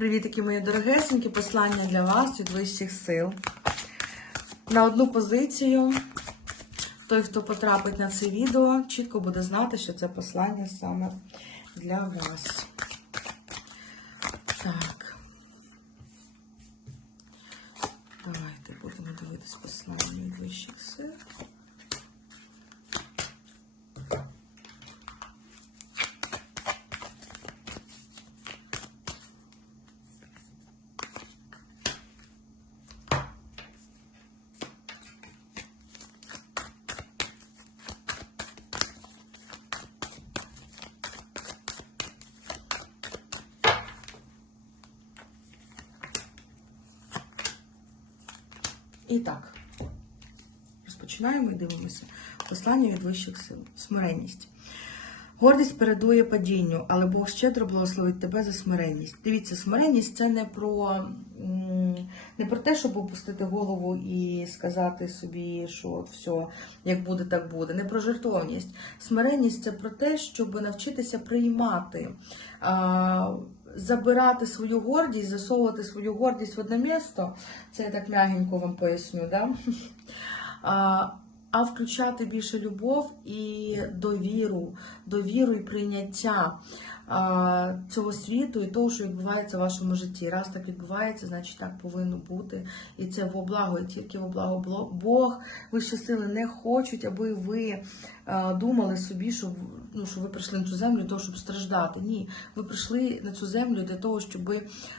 Привітики, мої дорогесенькі, послання для вас від вищих сил. На одну позицію. Той, хто потрапить на це відео, чітко буде знати, що це послання саме для вас. Так. Давайте будемо дивитись послання від вищих сил. І так, розпочинаємо і дивимося. Послання від вищих сил. Смиренність. Гордість передує падінню, але Бог щедро благословить тебе за смиренність. Дивіться, смиренність це не про, не про те, щоб опустити голову і сказати собі, що от все, як буде, так буде. Не про жертовність. Смиренність це про те, щоб навчитися приймати. Забирати свою гордість, засовувати свою гордість в одне місто, це я так м'ягенько вам поясню, да? а, а включати більше любов і довіру, довіру і прийняття цього світу і того, що відбувається в вашому житті. Раз так відбувається, значить так повинно бути. І це во благо, і тільки во благо Бог, вищі сили не хочуть, аби ви думали собі, що, ну, що ви прийшли на цю землю для того, щоб страждати. Ні, ви прийшли на цю землю для того, щоб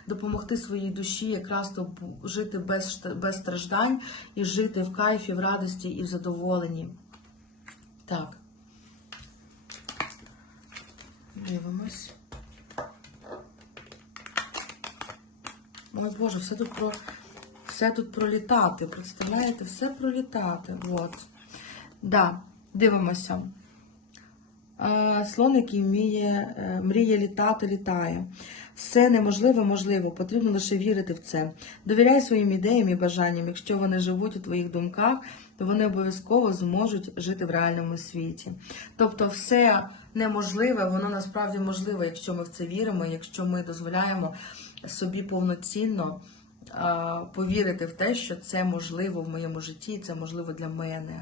допомогти своїй душі якраз то жити без, без страждань і жити в кайфі, в радості і в задоволенні. Так. Дивимось. Ой Боже, все тут про все тут пролітати. Представляєте, все пролітати. От. Да, дивимося. Е, Слон, який вміє, е, мріє літати, літає. Все неможливе, можливо, потрібно лише вірити в це. Довіряй своїм ідеям і бажанням. Якщо вони живуть у твоїх думках, то вони обов'язково зможуть жити в реальному світі. Тобто, все неможливе, воно насправді можливе, якщо ми в це віримо, якщо ми дозволяємо собі повноцінно повірити в те, що це можливо в моєму житті, це можливо для мене.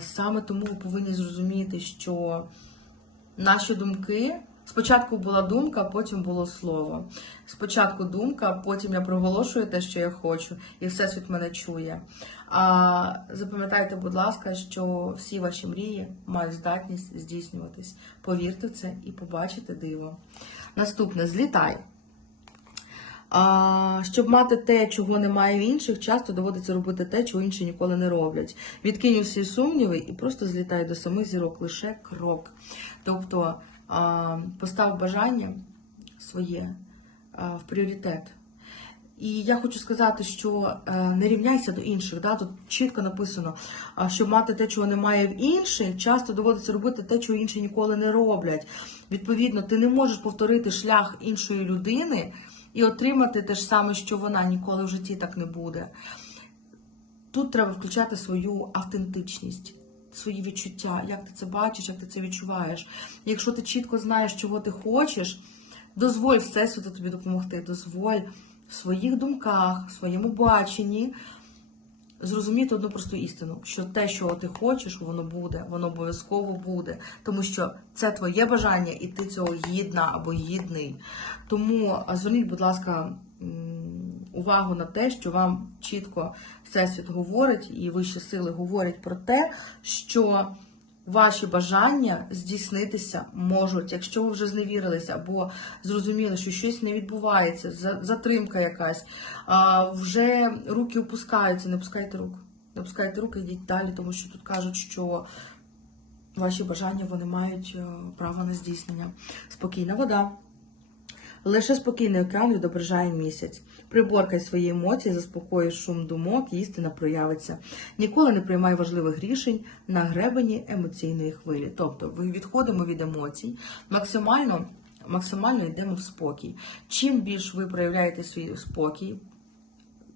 Саме тому ви повинні зрозуміти, що наші думки. Спочатку була думка, потім було слово. Спочатку думка, потім я проголошую те, що я хочу, і всесвіт мене чує. А запам'ятайте, будь ласка, що всі ваші мрії мають здатність здійснюватись. Повірте в це і побачите диво. Наступне злітай. А, щоб мати те, чого немає в інших, часто доводиться робити те, чого інші ніколи не роблять. Відкинь всі сумніви і просто злітай до самих зірок лише крок. Тобто а, постав бажання своє а, в пріоритет. І я хочу сказати, що е, не рівняйся до інших. Да? Тут чітко написано, щоб мати те, чого немає в інших, часто доводиться робити те, чого інші ніколи не роблять. Відповідно, ти не можеш повторити шлях іншої людини і отримати те ж саме, що вона ніколи в житті так не буде. Тут треба включати свою автентичність, свої відчуття, як ти це бачиш, як ти це відчуваєш. Якщо ти чітко знаєш, чого ти хочеш, дозволь все сюди тобі допомогти, дозволь в своїх думках, в своєму баченні зрозуміти одну просту істину, що те, що ти хочеш, воно буде, воно обов'язково буде, тому що це твоє бажання, і ти цього гідна або гідний. Тому зверніть, будь ласка, увагу на те, що вам чітко всесвіт говорить, і вищі сили говорять про те, що ваші бажання здійснитися можуть, якщо ви вже зневірилися або зрозуміли, що щось не відбувається, затримка якась, вже руки опускаються, не пускайте рук. Не пускайте руки, йдіть далі, тому що тут кажуть, що ваші бажання вони мають е, право на здійснення. Спокійна вода. Лише спокійний океан відображає місяць. Приборкай свої емоції, заспокоїш шум думок, істина проявиться. Ніколи не приймай важливих рішень на гребені емоційної хвилі. Тобто, ви відходимо від емоцій, максимально, максимально йдемо в спокій. Чим більш ви проявляєте свій спокій,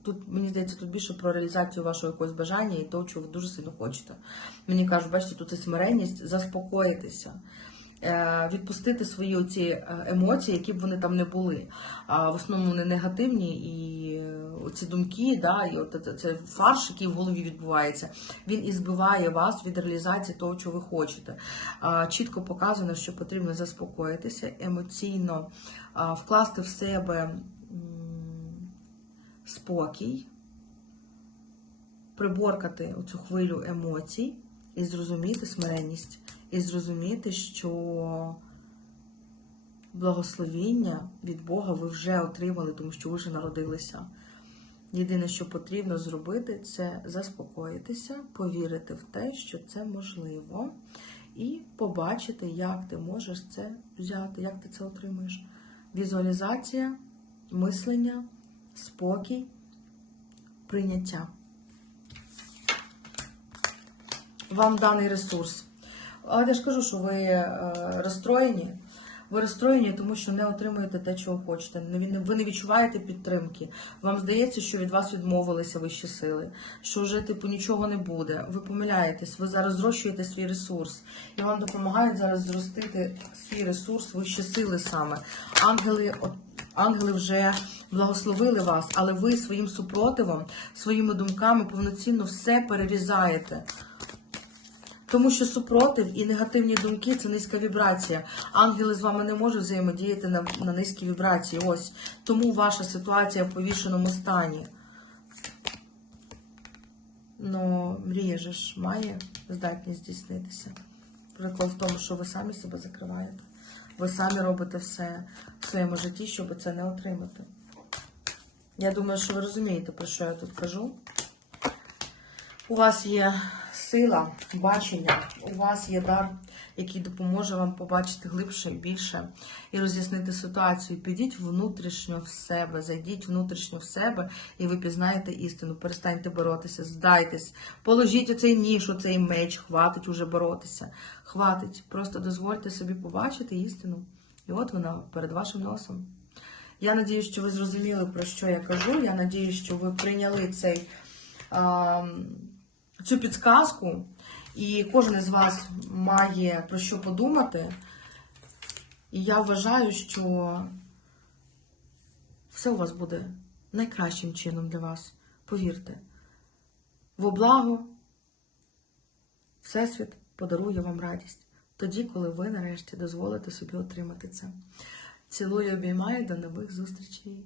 тут мені здається, тут більше про реалізацію вашого якогось бажання і того, чого ви дуже сильно хочете. Мені кажуть, бачите, тут і смиренність, заспокоїтися. Е, відпустити свої оці е, емоції, які б вони там не були. А в основному вони негативні і е, оці думки, да, і от це- це фарш, який в голові відбувається, він і збиває вас від реалізації того, що ви хочете. Чітко показано, що потрібно заспокоїтися емоційно, вкласти в себе спокій, приборкати оцю хвилю емоцій і зрозуміти смиренність, і зрозуміти, що благословіння від Бога ви вже отримали, тому що ви вже народилися. Єдине, що потрібно зробити, це заспокоїтися, повірити в те, що це можливо, і побачити, як ти можеш це взяти, як ти це отримаєш. Візуалізація, мислення, спокій, прийняття. Вам даний ресурс. Але я ж кажу, що ви е, розстроєні. Ви розстроєні, тому що не отримуєте те, чого хочете. Ви не- відчуваєте підтримки. Вам здається, що від вас відмовилися вищі сили, що вже типу нічого не буде. Ви помиляєтесь, ви зараз зрощуєте свій ресурс, і вам допомагають зараз зростити свій ресурс, вищі сили саме. Ангели, ангели вже благословили вас, але ви своїм супротивом, своїми думками повноцінно все перерізаєте. Тому що супротив і негативні думки це низька вібрація. Ангели з вами не можуть взаємодіяти на, на низькій вібрації. Ось тому ваша ситуація в повішеному стані. Ну, мрія же ж має здатність здійснитися. Прикол в тому, що ви самі себе закриваєте. Ви самі робите все в своєму житті, щоб це не отримати. Я думаю, що ви розумієте, про що я тут кажу. У вас є сила бачення, у вас є дар, який допоможе вам побачити глибше більше і роз'яснити ситуацію. Підіть внутрішньо в себе, зайдіть внутрішньо в себе, і ви пізнаєте істину. Перестаньте боротися, здайтесь, положіть оцей ніж, оцей меч, хватить уже боротися. Хватить. Просто дозвольте собі побачити істину. І от вона перед вашим носом. Я надію, що ви зрозуміли, про що я кажу. Я надію, що ви прийняли цей, а, цю підсказку, і кожен із вас має про що подумати. І я вважаю, що все у вас буде найкращим чином для вас. Повірте. Во благо Всесвіт подарує вам радість тоді, коли ви нарешті дозволите собі отримати це. Цілую, обіймаю, до нових зустрічей.